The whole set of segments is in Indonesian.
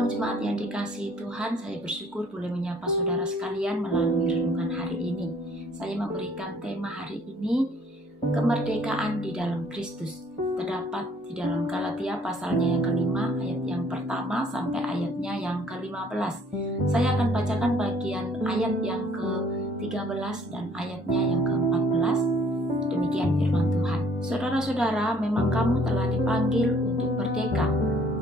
Shalom jemaat yang dikasihi Tuhan, saya bersyukur boleh menyapa saudara sekalian melalui renungan hari ini. Saya memberikan tema hari ini, kemerdekaan di dalam Kristus. Terdapat di dalam Galatia pasalnya yang kelima, ayat yang pertama sampai ayatnya yang ke-15. Saya akan bacakan bagian ayat yang ke-13 dan ayatnya yang ke-14. Demikian firman Tuhan. Saudara-saudara, memang kamu telah dipanggil untuk merdeka.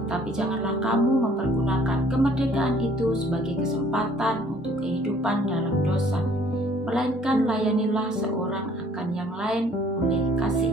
Tapi janganlah kamu mempergunakan kemerdekaan itu sebagai kesempatan untuk kehidupan dalam dosa, melainkan layanilah seorang akan yang lain oleh kasih.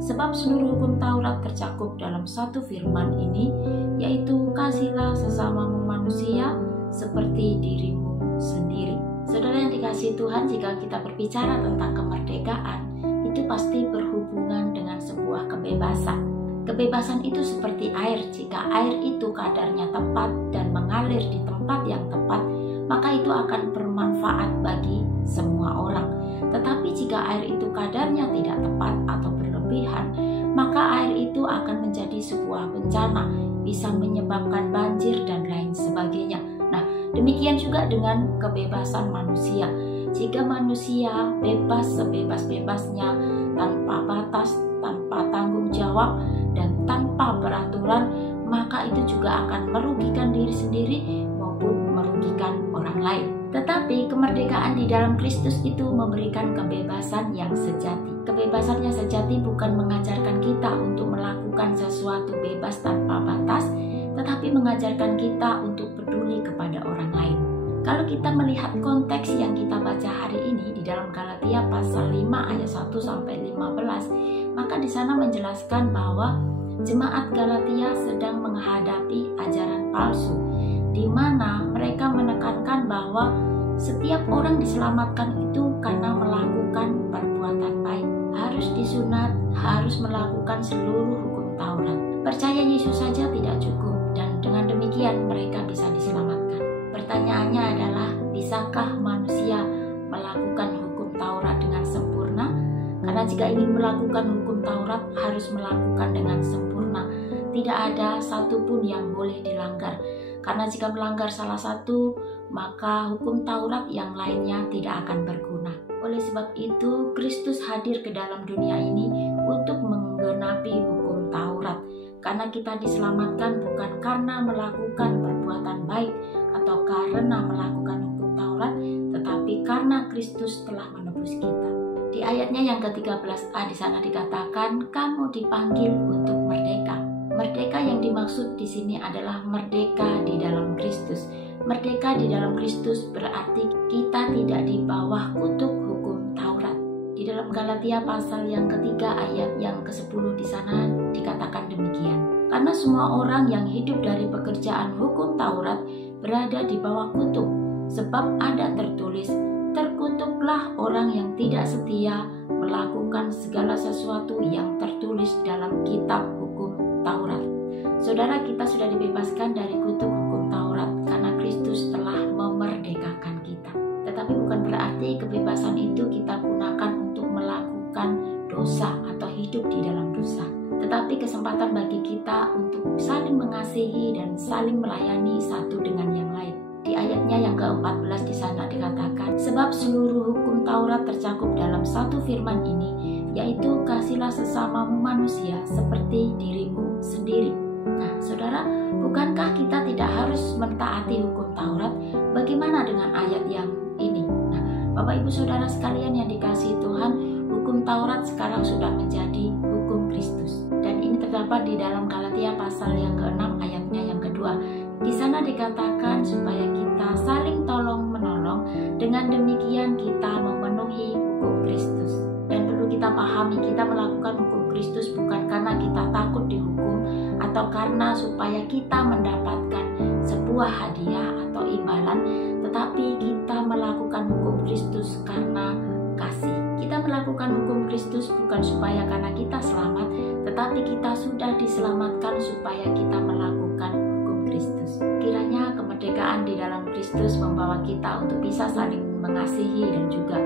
Sebab seluruh hukum Taurat tercakup dalam satu firman ini, yaitu kasihlah sesamamu manusia seperti dirimu sendiri. Saudara yang dikasihi Tuhan, jika kita berbicara tentang kemerdekaan, itu pasti berhubungan dengan sebuah kebebasan. Kebebasan itu seperti air. Jika air itu kadarnya tepat dan mengalir di tempat yang tepat, maka itu akan bermanfaat bagi semua orang. Tetapi jika air itu kadarnya tidak tepat atau berlebihan, maka air itu akan menjadi sebuah bencana, bisa menyebabkan banjir dan lain sebagainya. Nah, demikian juga dengan kebebasan manusia. Jika manusia bebas sebebas-bebasnya, tanpa batas, tanpa tanggung jawab, dan tanpa peraturan, maka itu juga akan merugikan diri sendiri maupun merugikan orang lain. Tetapi kemerdekaan di dalam Kristus itu memberikan kebebasan yang sejati. Kebebasan yang sejati bukan mengajarkan kita untuk melakukan sesuatu bebas tanpa batas, tetapi mengajarkan kita untuk peduli kepada orang lain. Kalau kita melihat konteks yang kita baca hari ini di dalam Galatia pasal 5 ayat 1 sampai 15, maka di sana menjelaskan bahwa jemaat Galatia sedang menghadapi ajaran palsu, di mana mereka menekankan bahwa setiap orang diselamatkan itu karena melakukan perbuatan baik, harus disunat, harus melakukan seluruh hukum Taurat. Percaya Yesus saja tidak cukup, dan dengan demikian mereka bisa diselamatkan. Pertanyaannya adalah, bisakah manusia melakukan hukum Taurat dengan sempurna? Karena jika ingin melakukan hukum Taurat harus melakukan dengan sempurna. Tidak ada satupun yang boleh dilanggar. Karena jika melanggar salah satu, maka hukum Taurat yang lainnya tidak akan berguna. Oleh sebab itu, Kristus hadir ke dalam dunia ini untuk menggenapi hukum Taurat. Karena kita diselamatkan bukan karena melakukan perbuatan baik atau karena melakukan hukum Taurat, tetapi karena Kristus telah menebus kita. Di ayatnya yang ke-13a di sana dikatakan, kamu dipanggil untuk merdeka. Merdeka yang dimaksud di sini adalah merdeka di dalam Kristus. Merdeka di dalam Kristus berarti kita tidak di bawah kutuk hukum Taurat. Di dalam Galatia pasal yang ketiga ayat yang ke-10 di sana dikatakan demikian. Karena semua orang yang hidup dari pekerjaan hukum Taurat berada di bawah kutuk. Sebab ada tertulis, terkutuklah orang yang tidak setia melakukan segala sesuatu yang tertulis dalam kitab hukum Taurat. Saudara, kita sudah dibebaskan dari kutuk hukum Taurat karena Kristus telah memerdekakan kita. Tetapi bukan berarti kebebasan itu kita gunakan untuk melakukan dosa atau hidup di dalam dosa. Tetapi kesempatan bagi kita untuk saling mengasihi dan saling melayani satu dengan yang lain. Di ayatnya yang ke-14 di sana dikatakan, sebab seluruh hukum Taurat tercakup dalam satu firman ini, yaitu kasihlah sesamamu manusia seperti dirimu sendiri. Nah, saudara, bukankah kita tidak harus mentaati hukum Taurat? Bagaimana dengan ayat yang ini? Nah, Bapak Ibu Saudara sekalian yang dikasihi Tuhan, hukum Taurat sekarang sudah menjadi hukum Kristus. Dan ini terdapat di dalam Galatia pasal yang ke-6 ayatnya yang kedua. Di sana dikatakan supaya kita saling tolong-menolong, dengan demikian kita memenuhi hukum Kristus. Dan perlu kita pahami, kita melakukan hukum Kristus bukan karena kita takut dihukum atau karena supaya kita mendapatkan sebuah hadiah atau imbalan, tetapi kita melakukan hukum Kristus karena kasih. Kita melakukan hukum Kristus bukan supaya karena kita selamat, tetapi kita sudah diselamatkan supaya kita melakukan hukum Kristus. Kiranya kemerdekaan di dalam Kristus membawa kita untuk bisa saling mengasihi dan juga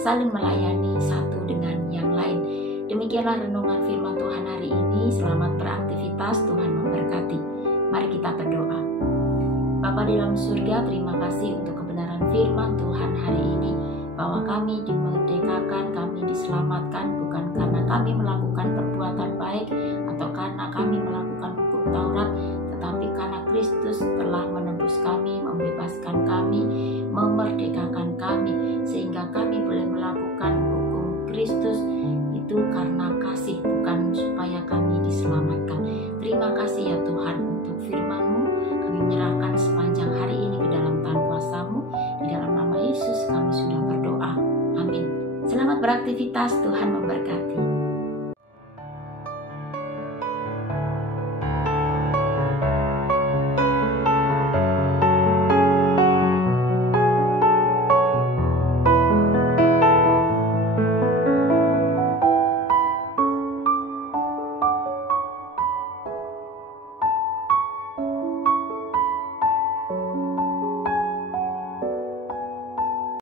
saling melayani satu dengan yang lain. Demikianlah renungan firman Tuhan hari ini. Selamat beraktivitas, Tuhan memberkati. Mari kita berdoa. Bapa di dalam surga, terima kasih untuk kebenaran firman Tuhan hari ini, bahwa kami dimerdekakan, kami diselamatkan bukan karena kami melakukan perbuatan baik atau karena kami melakukan hukum Taurat, tetapi karena Kristus telah menebus kami, membebaskan kami, memerdekakan kami, sehingga kami boleh melakukan hukum Kristus itu karena kasih, bukan supaya kami diselamatkan. Terima kasih ya Tuhan untuk firman-Mu. Kami menyerahkan sepanjang hari ini ke dalam tangan kuasa-Mu. Di dalam nama Yesus kami sudah berdoa. Amin. Selamat beraktivitas, Tuhan memberkati.